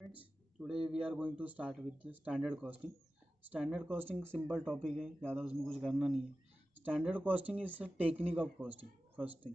Friends, today we are going to start with the standard costing. Standard costing simple topic है, ज़्यादा उसमें कुछ करना नहीं है. Standard costing is technique of costing. First thing,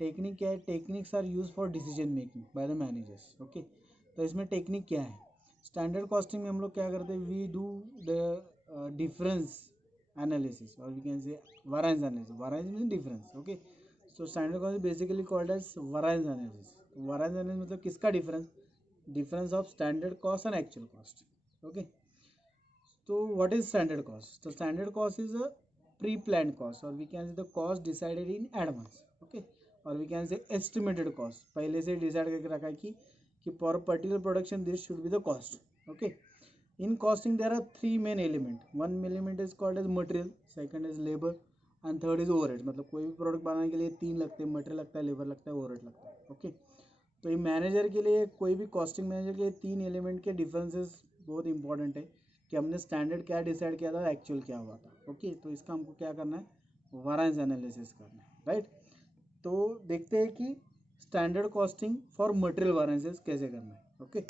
technique क्या है? Techniques are use for decision making by the managers. Okay, तो इसमें टेक्निक क्या है? स्टैंडर्ड कॉस्टिंग में हम लोग क्या करते हैं? We do the difference analysis और we can say variance analysis. Variance mean difference. Okay, so standard cost basically called as variance analysis. Variance analysis मतलब किसका difference? Difference of standard cost and actual cost. Okay, so what is standard cost? So standard cost is a pre-planned cost, or we can say the cost decided in advance. Okay, or we can say estimated cost. पहले से decide करके रखा है कि for a particular production this should be the cost. Okay, in costing there are three main element. One element is called as material, second is labor, and third is overhead. मतलब कोई भी product बनाने के लिए तीन लगते हैं, material लगता है, लेबर लगता है, ओवरहेड लगता है. ओके, तो ये मैनेजर के लिए, कोई भी कॉस्टिंग मैनेजर के लिए तीन एलिमेंट के डिफरेंसेस बहुत इंपॉर्टेंट है कि हमने स्टैंडर्ड क्या डिसाइड किया था और एक्चुअल क्या हुआ था. ओके, तो इसका हमको क्या करना है? वरांस एनालिसिस करना है. राइट, तो देखते हैं कि standard costing for material variances कैसे करना है. Okay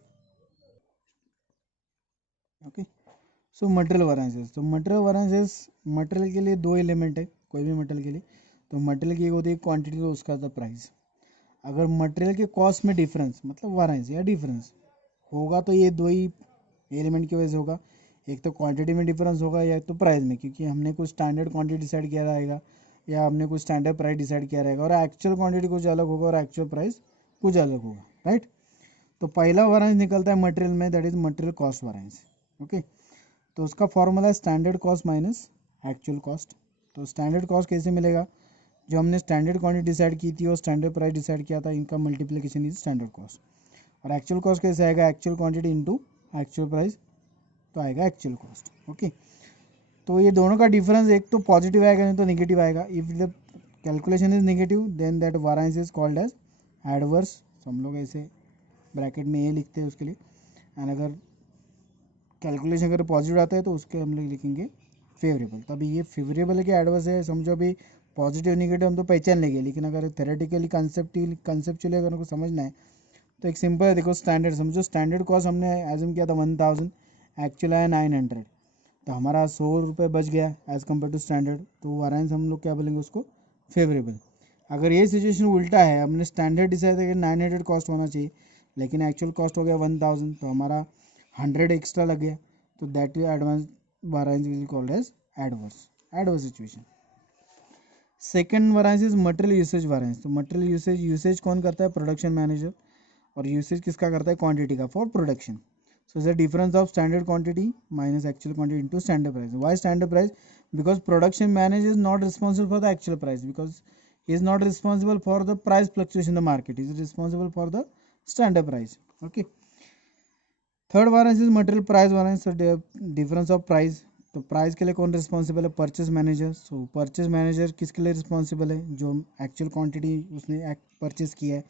okay, so material variances. तो मटेरियल वरांसेस, मटेरियल के लिए दो एलिमेंट है कोई भी मटेरियल के लिए. तो मटेरियल की एक होती है क्वांटिटी, तो उसका था प्राइस. अगर मटेरियल के कॉस्ट में डिफरेंस मतलब वारेंस या डिफरेंस होगा तो ये दो ही एलिमेंट की वजह से होगा. एक तो क्वांटिटी में डिफरेंस होगा या तो प्राइस में, क्योंकि हमने कुछ स्टैंडर्ड क्वांटिटी डिसाइड किया रहेगा या हमने कुछ स्टैंडर्ड प्राइस डिसाइड किया रहेगा और एक्चुअल क्वांटिटी कुछ अलग होगा और एक्चुअल प्राइस कुछ अलग होगा. राइट, तो पहला वारेंस निकलता है मटेरियल में, that is material cost variance. Okay, तो उसका फॉर्मूला है standard cost minus actual cost. तो स्टैंडर्ड कॉस्ट कैसे मिलेगा? जो हमने स्टैंडर्ड क्वांटिटी डिसाइड की थी और स्टैंडर्ड प्राइस डिसाइड किया था, इनका मल्टीप्लिकेशन इज स्टैंडर्ड कॉस्ट. और एक्चुअल कॉस्ट कैसे आएगा? Actual quantity into actual price, तो आएगा एक्चुअल कॉस्ट. ओके, तो ये दोनों का डिफरेंस एक तो पॉजिटिव आएगा नहीं तो नेगेटिव आएगा. If the calculation is negative then that variance is called as adverse. तो हम लोग ऐसे ब्रैकेट में ये लिखते हैं उसके लिए. एंड अगर कैलकुलेशन अगर पॉजिटिव आता है तो उसके हम लोग लिखेंगे फेवरेबल. तो अभी ये फेवरेबल है कि एडवर्स है, समझो. अभी पॉजिटिव नेगेटिव हम तो पहचान लेंगे, लेकिन अगर थेरेटिकली कंसेप्चुअली अगर उनको समझना है तो एक सिंपल है. देखो स्टैंडर्ड समझो, स्टैंडर्ड कॉस्ट हमने एज्यूम किया था 1000, एक्चुअल आया 900, तो हमारा 100 रुपये बच गया एज कम्पेयर टू स्टैंडर्ड. तो वारेंस हम लोग क्या बोलेंगे उसको? फेवरेबल. अगर ये सिचुएशन उल्टा है, हमने स्टैंडर्ड डिसाइड किया 900 कॉस्ट होना चाहिए लेकिन एक्चुअल कॉस्ट हो गया 1000, तो हमारा 100 एक्स्ट्रा लग गया, तो that is advance variance will called as adverse situation. Second variance is material usage variance. तो मटेरियल यूसेज कौन करता है? Production manager. और यूसेज किसका करता है? क्वांटिटी का, for production. So it's the difference of standard quantity minus actual quantity into standard price. Why standard price? Because production manager is not responsible for the actual price, because he is not responsible for the price fluctuation in the market. He is responsible for the standard price. Okay. Third variance is material price variance. Difference of price. तो price के लिए कौन responsible है? Purchase manager. So purchase manager किसके लिए responsible है? जो actual quantity उसने परचेज किया है,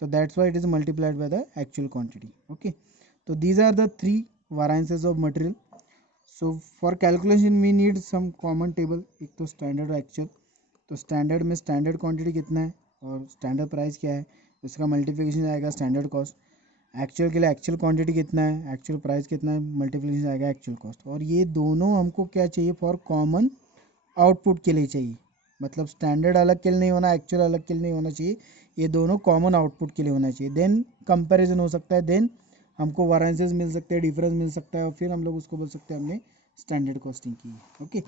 so that's why it is multiplied by the actual quantity. Okay, so these are the three variances of material. So for calculation we need some common table. एक तो standard और actual. तो standard में standard quantity कितना है और standard price क्या है, उसका मल्टीप्लिकेशन आएगा स्टैंडर्ड कॉस्ट. एक्चुअल के लिए एक्चुअल क्वांटिटी कितना है, एक्चुअल प्राइस कितना है, मल्टीप्लिकेशन आएगा एक्चुअल कॉस्ट. और ये दोनों हमको क्या चाहिए? फॉर कॉमन आउटपुट के लिए चाहिए. मतलब स्टैंडर्ड अलग के लिए नहीं होना, एक्चुअल अलग के लिए नहीं होना चाहिए, ये दोनों कॉमन आउटपुट के लिए होना चाहिए. देन कंपैरिजन हो सकता है, देन हमको वारेंसेस मिल सकते हैं, डिफरेंस मिल सकता है, और फिर हम लोग उसको बोल सकते हैं हमने स्टैंडर्ड कॉस्टिंग की है. ओके,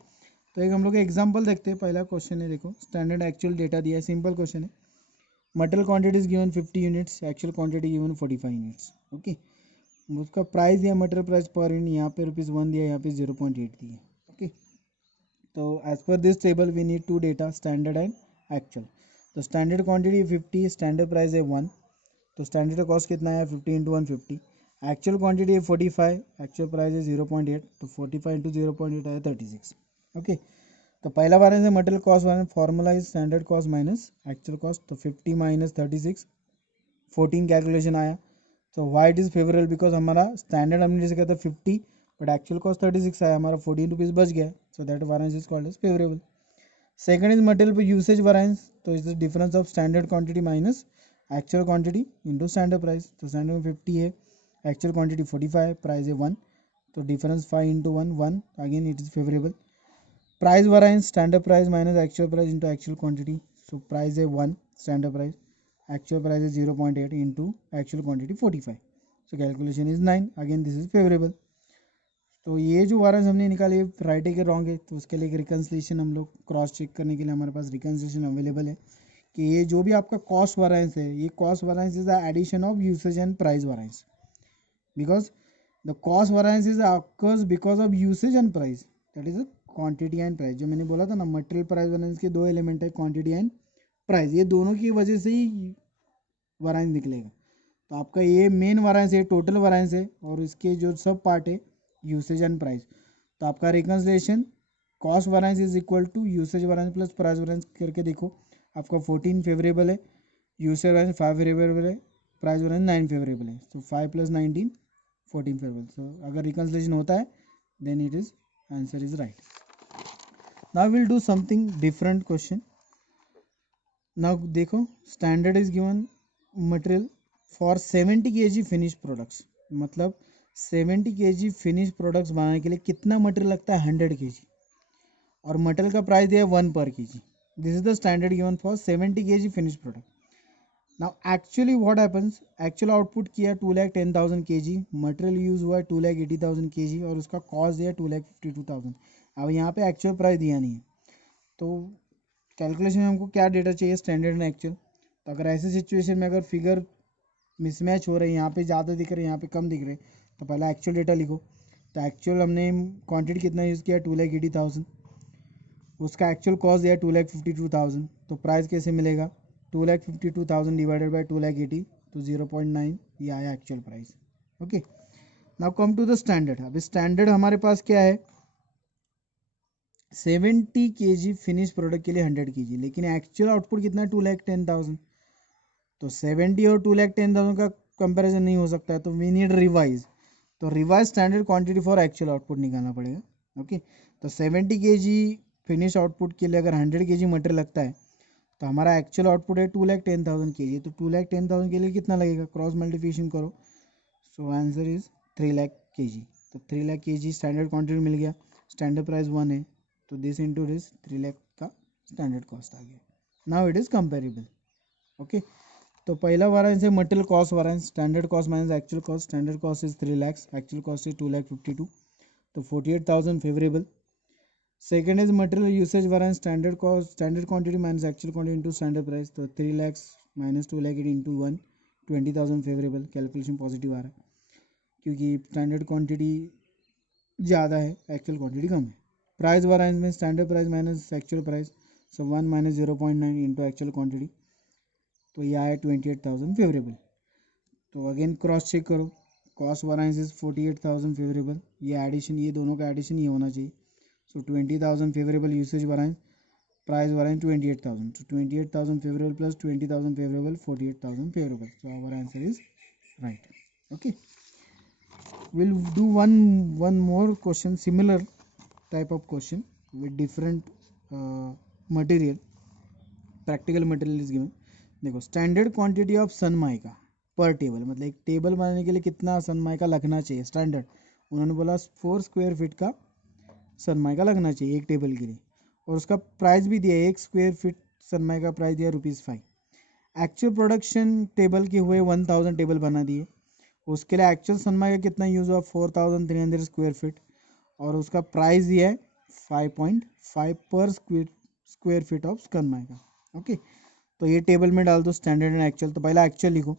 तो एक हम लोग एग्जांपल देखते हैं. पहला क्वेश्चन है, देखो स्टैंडर्ड एक्चुअल डेटा दिया है, सिंपल क्वेश्चन है. Material quantity is given 50 units, actual quantity given 45 units. Okay, उसका प्राइस दिया, मटेरियल प्राइस पर यूनिट यहाँ पे ₹1 दिया, यहाँ पे 0.8 दिया. ओके, तो as per this table we need to data, standard and actual. तो स्टैंडर्ड क्वांटिटी 50, स्टैंडर्ड प्राइस है 1, तो स्टैंडर्ड कॉस्ट कितना है? 50 इंटू 150. एक्चुअल क्वांटिटी है 45, एक्चुअल प्राइस है 0.8, तो 45 इंटू 0.8 आया 36. ओके, तो पहला वारेंस है material cost variance. Formula is standard cost minus actual cost. तो 50 माइनस 36, 14 कैलकुलेशन आया. तो why it is favourable? Because हमारा स्टैंडर्ड हमने जैसे कहता है 50 बट एक्चुअल कॉस्ट 36 आया, हमारा 14 रुपीज़ बच गया. So that variance is called as favourable. Second is material पर यूसेज वारेंस. तो is the difference of standard quantity minus actual quantity into standard price. तो स्टैंडर्ड में 50 है, एक्चुअल क्वांटिटी 45, प्राइस है 1, तो difference 5 into 1 1, again it is favourable. Price वराइंस standard price minus actual price into actual quantity. So price है 1 standard price, actual price है 0.8 into actual quantity 45. So calculation is 9, again this is favourable. तो ये जो वारंस हमने निकाले right है कि wrong है, तो उसके लिए एक रिकन्सिलेशन हम लोग क्रॉस चेक करने के लिए हमारे पास रिकन्सिलेशन अवेलेबल है कि ये जो भी आपका कॉस्ट वारंस है, ये cost variance is the addition of usage and price variance, because the cost variance is occurs because of usage and price, that is quantity and price. जो मैंने बोला था ना, मटेरियल प्राइस वारंस के दो एलिमेंट है, क्वांटिटी एंड प्राइस, ये दोनों की वजह से ही वारंस निकलेगा. तो आपका ये मेन वारंस है, टोटल वारंस है, और इसके जो सब पार्ट है यूसेज एंड प्राइस. तो आपका reconciliation cost variance is equal to usage variance plus price variance करके देखो, आपका 14 फेवरेबल है, यूसेज वारंस 5 फेवरेबल है, प्राइस वारंस 9 फेवरेबल है. तो 5 + 19 14 फेवरेबल. सो अगर रिकन्सिलेशन होता है then it is answer is right. Now will do something different question. Now देखो, standard is given material for 70 kg finish products, मतलब 70 kg फिनिश प्रोडक्ट्स बनाने के लिए कितना मटेरियल लगता है, 100 kg, और मटेरियल का प्राइस दिया है 1 per kg. This is the standard given for 70 kg finish product. Now actually what happens, actual output किया 2,10,000 kg, मटेरियल यूज हुआ है 2,80,000 kg, और उसका कॉस्ट दिया 2,52,000. अब यहाँ पे एक्चुअल प्राइस दिया नहीं है, तो कैलकुलेशन में हमको क्या डेटा चाहिए, स्टैंडर्ड एंड एक्चुअल. तो अगर ऐसे सिचुएशन में अगर फिगर मिसमैच हो रहे हैं, यहाँ पे ज़्यादा दिख रहे हैं, यहाँ पे कम दिख रहे हैं, तो पहला एक्चुअल डेटा लिखो. तो एक्चुअल हमने क्वांटिटी कितना यूज़ किया, 2,80,000, उसका एक्चुअल कॉस्ट दिया 2,52,000. तो प्राइस कैसे मिलेगा, 2,52,000 डिवाइडेड बाई 2,80,000, तो 0.9 ये आया actual price. Okay, now come to the standard. अब स्टैंडर्ड हमारे पास क्या है, 70 kg फिनिश प्रोडक्ट के लिए 100 kg, लेकिन एक्चुअल आउटपुट कितना है, 2,10,000. तो 70 और 2,10,000 का कंपैरिजन नहीं हो सकता है, तो वी नीड रिवाइज. तो revise standard quantity for actual output निकालना पड़ेगा. ओके, तो 70 kg फिनिश आउटपुट के लिए अगर 100 kg मटेरियल लगता है, तो हमारा एक्चुअल आउटपुट है 2,10,000 kg. तो 2,10,000 के लिए कितना लगेगा, क्रॉस मल्टीप्लिकेशन करो. So answer is 3,00,000 kg. तो 3,00,000 kg स्टैंडर्ड क्वांटिटी मिल गया, स्टैंडर्ड प्राइस 1 है, तो दिस इंटू दिस 3,00,000 का स्टैंडर्ड कॉस्ट आ गया. Now it is comparable. Okay, तो पहला वारंस है material cost variance, standard cost minus actual cost. Standard cost is 3,00,000, actual cost is 2,52,000, तो 48,000 favourable. Second is material usage variance, standard cost standard quantity minus actual quantity into standard price, तो 3,00,000 minus 2,80,000 into 1, 20,000 favourable. Calculation positive आ रहा है क्योंकि standard quantity ज़्यादा है, actual quantity कम है. Price variance में standard price minus actual price, so 1 minus 0.9 into actual quantity, तो ये आया 28,000 फेवरेबल. तो अगेन क्रॉस चेक करो, कॉस्ट वारंस इज 48,000 फेवरेबल, ये एडिशन, ये दोनों का एडिशन ये होना चाहिए. So 20,000 favourable usage variance, price variance 28,000, so 28,000 favourable plus 20,000 favourable, 48,000 favourable. So our answer is right. Okay, we'll do one more question, similar type of question with different material, practical material is given. देखो, standard quantity of Sunmica पर table, मतलब एक table बनाने के लिए कितना सनमाइका लगना चाहिए स्टैंडर्ड, उन्होंने बोला 4 स्क्वायर फीट का सनमाइका लगना चाहिए एक टेबल के लिए, और उसका प्राइस भी दिया है, 1 स्क्वायर फीट सनमाइका प्राइस दिया ₹5. एक्चुअल प्रोडक्शन टेबल के हुए 1000 टेबल बना दिए, उसके लिए एक्चुअल सनमाइका कितना यूज़ हुआ, 4,300 स्क्वायर फीट, और उसका प्राइस दिया है 5.5 पर square feet of Sunmica. Okay, तो ये टेबल में डाल दो स्टैंडर्ड एंड एक्चुअल. तो पहला एक्चुअल लिखो,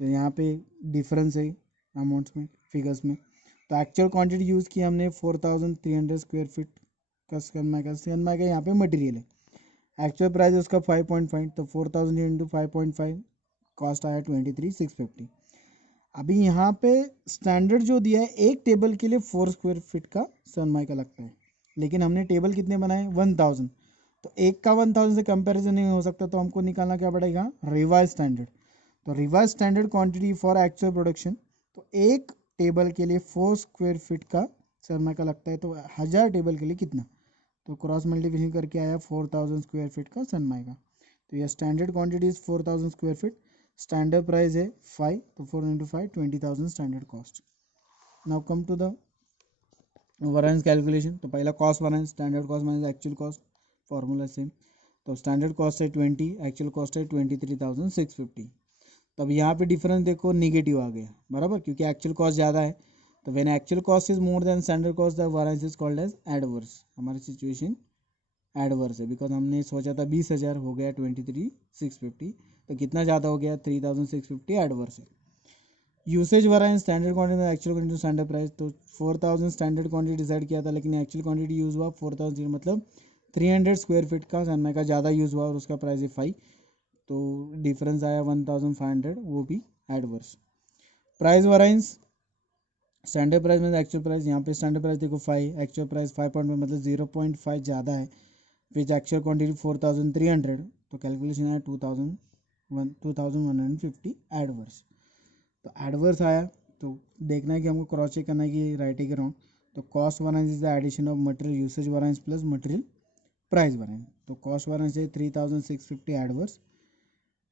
तो यहाँ पे डिफरेंस है अमाउंट्स में, फिगर्स में. तो एक्चुअल क्वांटिटी यूज़ की हमने 4,300 स्क्वायर फीट का सनमाइका यहाँ पे मटेरियल है. एक्चुअल प्राइस उसका 5.5, तो 4,000 इंटू 5.5, कॉस्ट आया 23,650. अभी यहाँ पे स्टैंडर्ड जो दिया है, एक टेबल के लिए 4 स्क्वायर फीट का सनमाइका लगता है, लेकिन हमने टेबल कितने बनाए, 1000. तो एक का 1000 से कंपैरिजन नहीं हो सकता, तो हमको निकालना क्या पड़ेगा, रिवाइज स्टैंडर्ड. तो revise standard quantity for actual production, तो एक टेबल के लिए 4 स्क्वायर फीट का सनमाइका लगता है, तो 1000 टेबल के लिए कितना, तो क्रॉस मल्टीप्लिकेशन करके आया 4,000 स्क्वायर फीट का सनमाइका. तो यह standard quantity is 4,000 square feet. Standard price है 5, तो 4 into 5 20,000 standard cost. Now come to the variance calculation. तो पहला cost variance, standard cost minus actual cost, formula same. तो स्टैंडर्ड कॉस्ट है 20, एक्चुअल कॉस्ट है 23,650. तब यहाँ पे डिफरेंस देखो निगेटिव आ गया बराबर, क्योंकि एक्चुअल कॉस्ट ज़्यादा है. तो when actual cost is more than standard cost the variance is called as adverse. हमारी सिचुएशन एडवर्स है, बिकॉज हमने सोचा था 20,000, हो गया 23,650. तो कितना ज़्यादा हो गया, 3,650 एडवर्स है. यूसेज वरांस, स्टैंडर्ड क्वांटिटी में एक्चुअल क्वांटिटी स्टैंडर्ड प्राइस. तो 4,000 स्टैंडर्ड क्वांटिटी डिसाइड किया था, लेकिन एक्चुअल क्वांटिटी यूज़ हुआ 4,000, मतलब 300 स्क्वायर फीट का सनमाई का ज़्यादा यूज़ हुआ और उसका प्राइस है 5. तो डिफरेंस आया 1,500, वो भी एडवर्स. प्राइस वरांस, स्टैंडर्ड प्राइस में एक्चुअल प्राइस, यहाँ पे स्टैंडर्ड प्राइस देखो 5, एक्चुअल प्राइस 5.5, मतलब 0.5 ज़्यादा है. विच एक्चुअल क्वांटिटी 4,300, तो कैलकुलेशन आया 2,150 एडवर्स. तो एडवर्स आया, तो देखना है कि हमको क्रॉस चेक करना है कि राइट है कि रॉन्ग. तो cost variance is the addition of material usage variance plus material price variance. तो कॉस्ट वरांस है 3,650 adverse,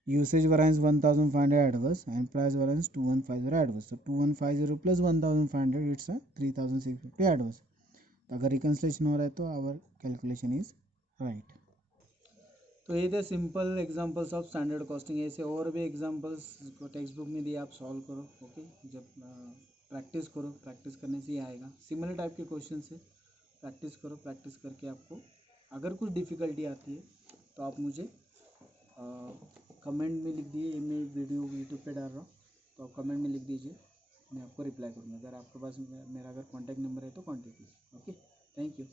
usage variance 1,500 adverse, and price variance 2,150 adverse. तो 2,150 प्लस 1,500 इट्स 3,650 एडवर्स. तो अगर रिकन्सलेशन हो रहा है तो आवर कैलकुलेशन इज राइट. तो ये थे simple examples of standard costing. ऐसे और भी एग्जांपल्स टेक्स्ट बुक में दिए, आप सॉल्व करो. ओके, जब प्रैक्टिस करो, प्रैक्टिस करने से ही आएगा. सिमिलर टाइप के क्वेश्चन से प्रैक्टिस करो, प्रैक्टिस करके आपको अगर कुछ डिफ़िकल्टी आती है तो आप मुझे कमेंट में लिख दीजिए. मैं वीडियो यूट्यूब पे डाल रहा हूँ, तो आप कमेंट में लिख दीजिए, मैं आपको रिप्लाई करूँगा. अगर आपके पास मेरा अगर कॉन्टैक्ट नंबर है तो कॉन्टैक्ट कीजिए. Okay, thank you.